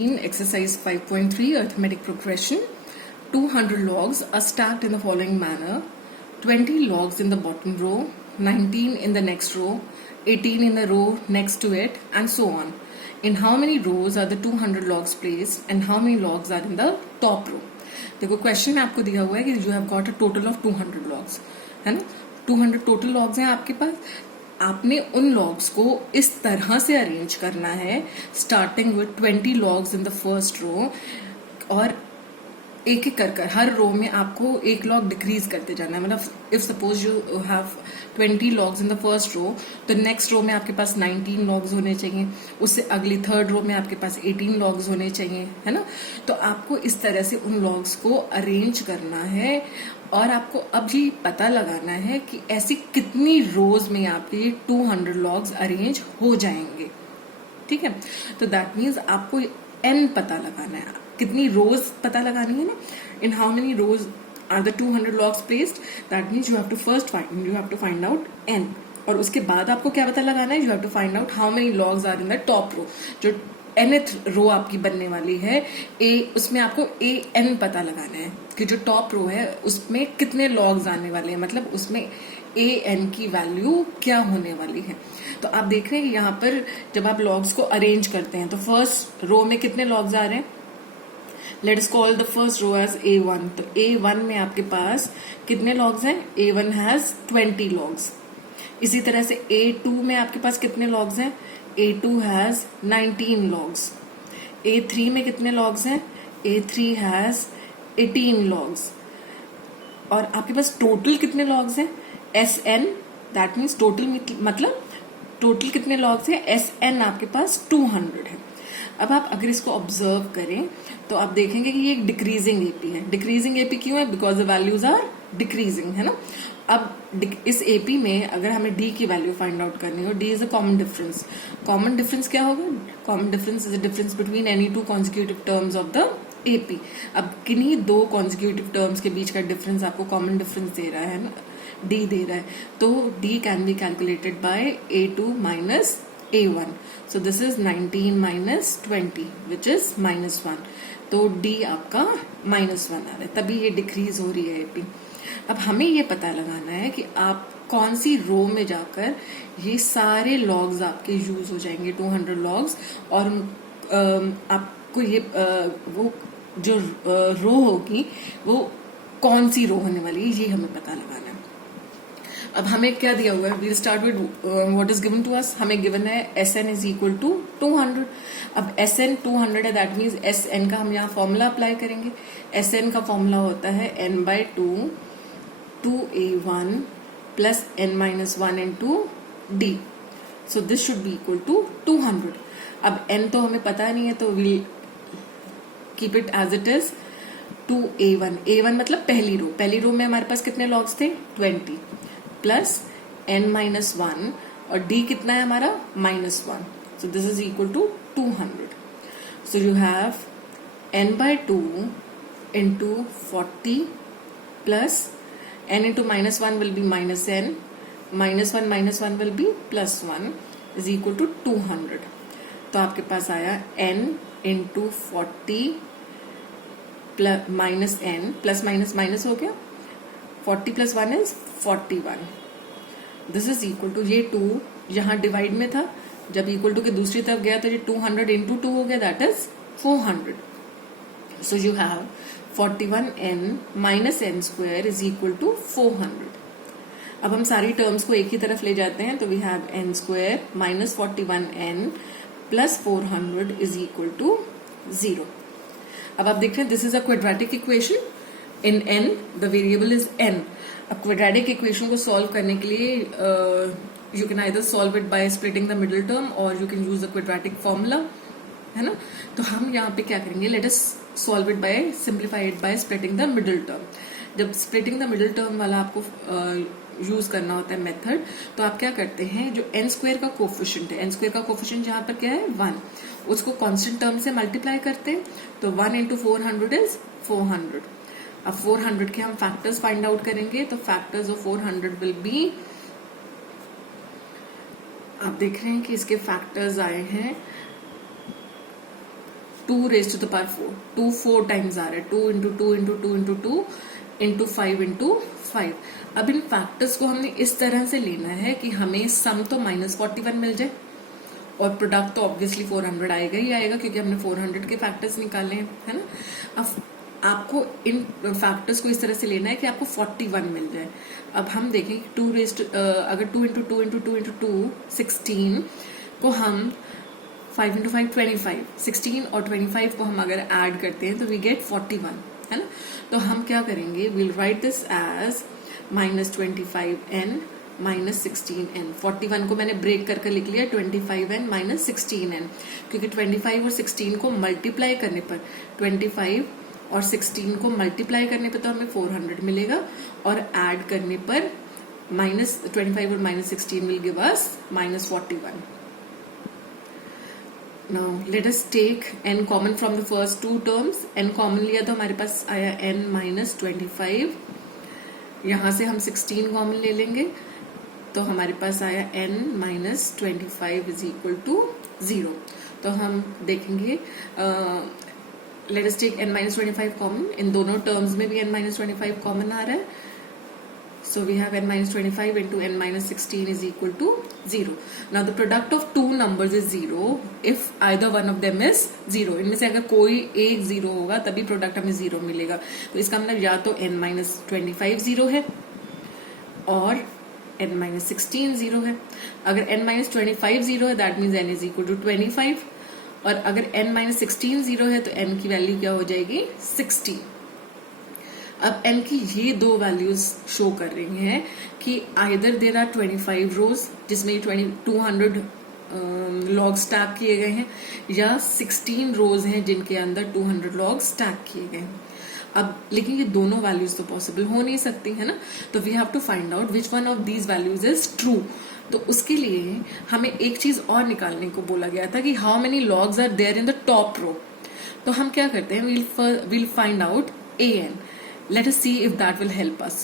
In exercise 5.3 arithmetic progression, 200 logs are stacked in the following manner: 20 logs in the bottom row, 19 in the next row, 18 in the row next to it, and so on. In how many rows are the 200 logs placed and how many logs are in the top row? देखो question में आपको दिया हुआ है कि you have got a total of 200 logs, है ना। 200 total logs हैं आपके पास। आपने उन लॉग्स को इस तरह से अरेंज करना है, starting with 20 logs in the first row, और एक एक कर हर रो में आपको एक लॉग डिक्रीज करते जाना है। मतलब if suppose you have 20 logs in the first row, तो नेक्स्ट रो में आपके पास 19 लॉग्स होने चाहिए, उससे अगली थर्ड रो में आपके पास 18 लॉग्स होने चाहिए, है ना। तो आपको इस तरह से उन लॉग्स को अरेंज करना है और आपको अब ये पता लगाना है कि ऐसी कितनी रोज में आपके 200 लॉग्स अरेंज हो जाएंगे। ठीक है, तो दैट मीन्स आपको n पता लगाना है, कितनी रोज पता लगानी है ना। In how many rows are the 200 logs placed, that means you have to find out n, और उसके बाद आपको क्या पता लगाना है, you have to find out how many logs are in the top row. जो nth रो आपकी बनने वाली है उसमें आपको an पता लगाना है कि जो टॉप रो है उसमें कितने लॉग्स आने वाले हैं, मतलब उसमें an की वैल्यू क्या होने वाली है। तो आप देख रहे हैं कि यहाँ पर जब आप लॉग्स को अरेंज करते हैं तो फर्स्ट रो में कितने लॉग्स आ रहे हैं। Let's call the first row as A1। तो A1 में आपके पास कितने लॉग्स हैं, A1 हैज 20 लॉग्स। इसी तरह से A2 में आपके पास कितने लॉग्स हैं, A2 हैज 19 लॉग्स। A3 में कितने लॉग्स हैं, A3 हैज 18 लॉग्स। और आपके पास टोटल कितने लॉग्स हैं, Sn, दैट मीन्स टोटल मतलब टोटल कितने लॉग्स हैं, Sn आपके पास 200 है। अब आप अगर इसको ऑब्जर्व करें तो आप देखेंगे कि ये एक डिक्रीजिंग एपी है। डिक्रीजिंग एपी क्यों है, because the values are decreasing, है ना। अब इस एपी में अगर हमें डी की वैल्यू फाइंड आउट करनी हो, D is a common difference. Common difference क्या होगा, common difference is the difference between any two consecutive terms of the AP. अब किन्हीं दो कॉन्जिक्यूटिव टर्म्स के बीच का डिफरेंस आपको कॉमन डिफरेंस दे रहा है ना, डी दे रहा है, तो D can be calculated by A2 minus A1। So this is 19 minus 20 which is -1। तो डी आपका -1 आ रहा है, तभी ये डिक्रीज हो रही है एपी। अब हमें ये पता लगाना है कि आप कौन सी रो में जाकर ये सारे लॉग्स आपके यूज हो जाएंगे, 200 लॉग्स, और आपको ये वो जो रो होगी वो कौन सी रो होने वाली है, ये हमें पता लगाना है। अब हमें क्या दिया हुआ है, we'll start with what is given to us. हमें गिवन है Sn इज इक्वल टू 200। अब Sn 200 है, दैट मीन्स Sn का हम यहाँ फॉर्मूला अप्लाई करेंगे। Sn का फॉर्मूला होता है n/2 2A1 plus n-1 into d। So this should be equal to 200। अब n तो हमें पता नहीं है, तो we'll keep it as it is. 2A1, A1 मतलब पहली रो में हमारे पास कितने लॉग्स थे, 20 प्लस n-1, और d कितना है हमारा, -1। So this is equal to 200। So you have n/2 into 40 plus n into -1 will be -n, -1 will be +1 is equal to 200। तो आपके पास आया n into 40 minus n, plus minus minus हो गया, 40 + 1 is 41। This is equal to, ये 2 यहाँ divide में था, जब इक्वल टू के दूसरी तरफ गया तो ये 200 into 2 हो गया, that is 400। So you have 41n minus n² is equal to 400। अब हम सारी टर्म्स को एक ही तरफ ले जाते हैं, तो we have n² minus 41n plus 400 is equal to 0। अब आप देख रहे हैं this is a quadratic equation. In n the variable is n। अब क्वाड्रेटिक इक्वेशन को सॉल्व करने के लिए you can either solve it by splitting the middle term और you can use the quadratic formula, है ना। तो हम यहाँ पे क्या करेंगे, let us solve it by simplify it by splitting the middle term. जब स्प्लिटिंग द मिडिल टर्म वाला आपको यूज करना होता है मेथड, तो आप क्या करते हैं, जो n² का कोफिशिएंट है, n² का कोफिशिएंट जहां पर क्या है 1, उसको कांस्टेंट टर्म से मल्टीप्लाई करते हैं, तो 1 into 400 इज 400। अब 400 के हम फैक्टर्स फाइंड आउट करेंगे, तो फैक्टर्स ऑफ 400 विल बी, आप देख रहे हैं कि इसके फैक्टर्स आए हैं 2 raise to the power 4, 2 4 times आ रहा है, 2 into 2 into 2 into 2 into 5 into 5। अब इन फैक्टर्स को हमने इस तरह से लेना है कि हमें सम तो -41 मिल जाए और प्रोडक्ट तो ऑब्वियसली 400 आएगा ही आएगा, क्योंकि हमने 400 के फैक्टर्स निकाले हैं, है ना। अब आपको इन फैक्टर्स को इस तरह से लेना है कि आपको 41 मिल जाए। अब हम देखें 2 रेज टू, अगर 2 इंटू 2 इंटू 2 इंटू 2 16 को हम 5 इंटू 5 25, 16 और 25 को हम अगर ऐड करते हैं तो वी गेट 41, है ना। तो हम क्या करेंगे, will write this as -25n -16n। 41 को मैंने ब्रेक करके लिख लिया 25n -16n, क्योंकि 25 और 16 को मल्टीप्लाई करने पर 25 और 16 को मल्टीप्लाई करने पर तो हमें 400 मिलेगा, और ऐड करने पर -25 और -16 will give us -41। Now let us take n common from the first two terms. n common लिया तो हमारे पास आया n -25। यहाँ से हम 16 कॉमन ले लेंगे तो हमारे पास आया n -25 इज इक्वल टू 0। तो हम देखेंगे, let us take n -25 common. इन दोनों टर्म्स में भी n -25 कॉमन आ रहा है, so we have n -25 into n -16 is equal to 0. Now the product of two numbers is 0 if either one of them is 0. इनमें से अगर कोई एक 0 होगा तभी प्रोडक्ट हमें 0 मिलेगा। तो इसका मतलब या तो n -25 0 है और n -16 0 है। अगर n -25 0 है that means n is equal to 25, और अगर n -16 0 है तो n की वैल्यू क्या हो जाएगी 60। अब n की ये दो वैल्यूज शो कर रही हैं कि आइदर देयर आर 25 रोज जिसमें 200 लॉग स्टैक किए गए हैं, या 16 रोज हैं जिनके अंदर 200 लॉग स्टैक किए गए हैं। अब लेकिन ये दोनों वैल्यूज तो पॉसिबल हो नहीं सकती, है ना। तो we have to find out which one of these values is true. तो उसके लिए हमें एक चीज और निकालने को बोला गया था कि how many logs are there in the top row. तो हम क्या करते हैं, will find out an। Let us see if that will help us.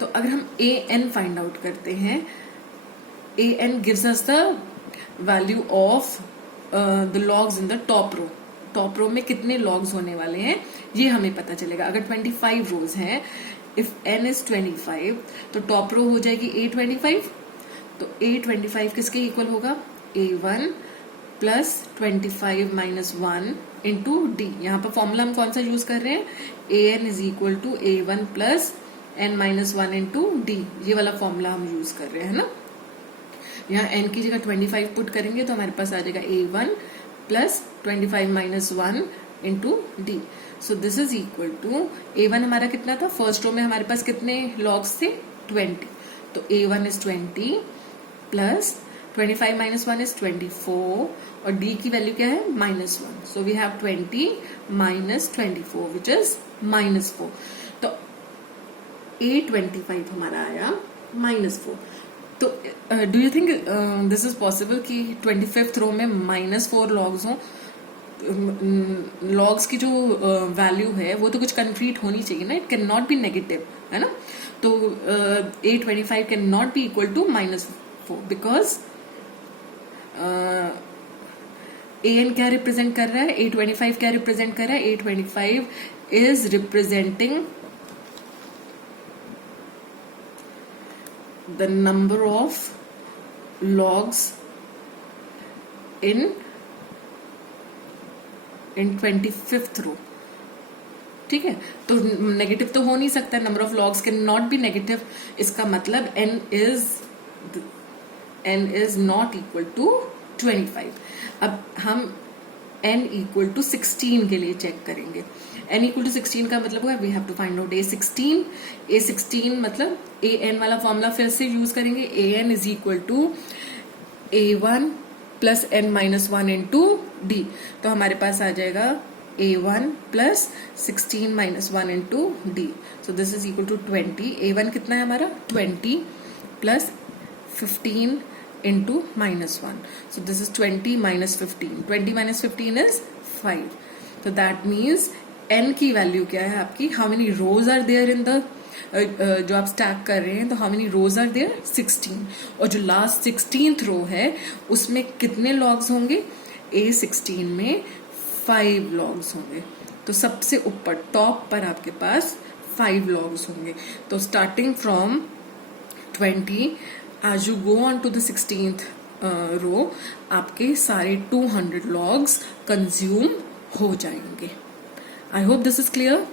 तो अगर हम an find out करते हैं, an gives us the value of the logs in the top row. Top row में कितने लॉग्स होने वाले हैं ये हमें पता चलेगा। अगर 25 रोज हैं, इफ n is 25 तो टॉप रो हो जाएगी a25। तो a25 किसके इक्वल होगा, a1 plus 25 minus 1 into D. यहाँ पर फॉर्मूला हम कौन सा यूज कर रहे हैं, an is equal to a1 plus n minus 1 into D. ये वाला फॉर्मूला हम यूज कर रहे हैं ना। यहाँ n की जगह 25 पुट करेंगे तो हमारे पास आ जाएगा a1 plus 25 minus 1 into D. So this is equal to a1 हमारा कितना था, फर्स्ट रो में हमारे पास कितने लॉग्स थे 20। तो a1 is 20 plus 25 minus 1 is 24, और d की वैल्यू क्या है -1। So we have 20 minus 24 which is -4। तो a25 हमारा आया -4। तो do you think this is possible कि 25th रो में -4 लॉग्स हों। लॉग्स की जो वैल्यू है वो तो कुछ कंक्रीट होनी चाहिए ना, it can not be negative, है ना। तो a25 can not be equal to -4 because an क्या रिप्रेजेंट कर रहा है, a25 क्या रिप्रेजेंट कर रहा है, a25 is representing the number of logs in 25th रो। ठीक है, तो नेगेटिव तो हो नहीं सकता, number of logs can not be negative. इसका मतलब n is not equal to 25। अब हम n equal to 16 के लिए चेक करेंगे। n equal to 16 का मतलब हुआ we have to find out a16। a16 मतलब an वाला फॉर्मूला फिर से यूज करेंगे, an is equal to a1 plus n minus 1 into D. तो हमारे पास आ जाएगा a1 plus 16 minus 1 into D. So this is equal to 20। a1 कितना है हमारा 20 plus 15 into -1. So this is 20 minus 15. 20 minus 15 is 5. So that means n की value क्या है आपकी, how many rows are there in the जो आप stack कर रहे हैं, तो how many rows are there 16। और जो लास्ट 16th रो है उसमें कितने लॉग्स होंगे, a16 में 5 लॉग्स होंगे। तो सबसे ऊपर टॉप पर आपके पास 5 लॉग्स होंगे। तो starting from 20 as you go on to the 16th रो आपके सारे 200 लॉग्स कंज्यूम हो जाएंगे। I hope this is clear.